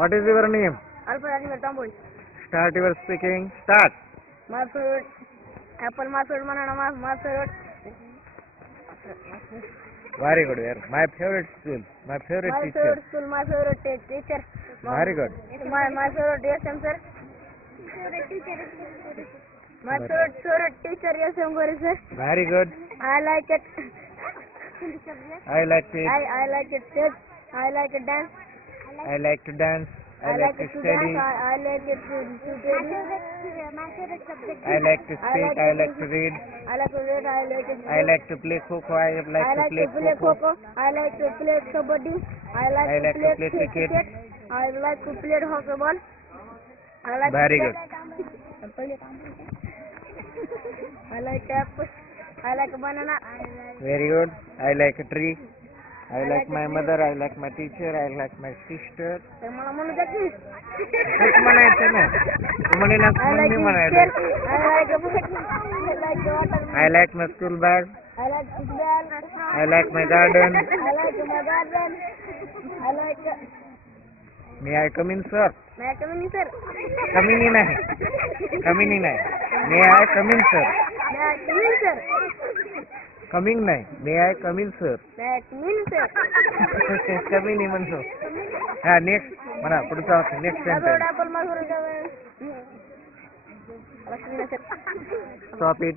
What is your name? Alpha Rajmer Tambol. Start your speaking. Start. My favorite apple, my favorite banana, my favorite. Very good. My favorite school. My favorite My teacher. favorite school, my favorite teacher. Very good. My favorite DSM sir. My favorite teacher DSM Gori sir. Very good. I like it. I like it. I like it stage. I like it dance. I like to dance. I like to it to study. dance. I like it to study. My favorite subject. I like to speak. I like to read. I like to read. I like it. I like to play kho-kho. I I like to like play to play kho-kho. kho-kho. I like to play kabaddi. I like to play cricket. I like to play hockey ball. I like Very to good. I like apple. I like banana. Very good. I like a tree. I I like like my a tree. mother. I like my teacher. I like my sister. तर मला म्हणू द्या की. तूच म्हणायचं ना. तू म्हणेनास I म्हणून like मी to म्हणायचं. skate. I like I like water. I like my school bag. I like football. I like my garden. I like my garden. I like. May I come in, sir? May I come in, sir? Coming in आहे. Coming in आहे. May I come in, sir? May I come in, sir? Coming नाही. May I come in, sir? May I come in, sir? Coming in म्हणतो. हा next म्हणा पुढचा वाक्य next My favorite sentence. apple, my favorite. Stop it.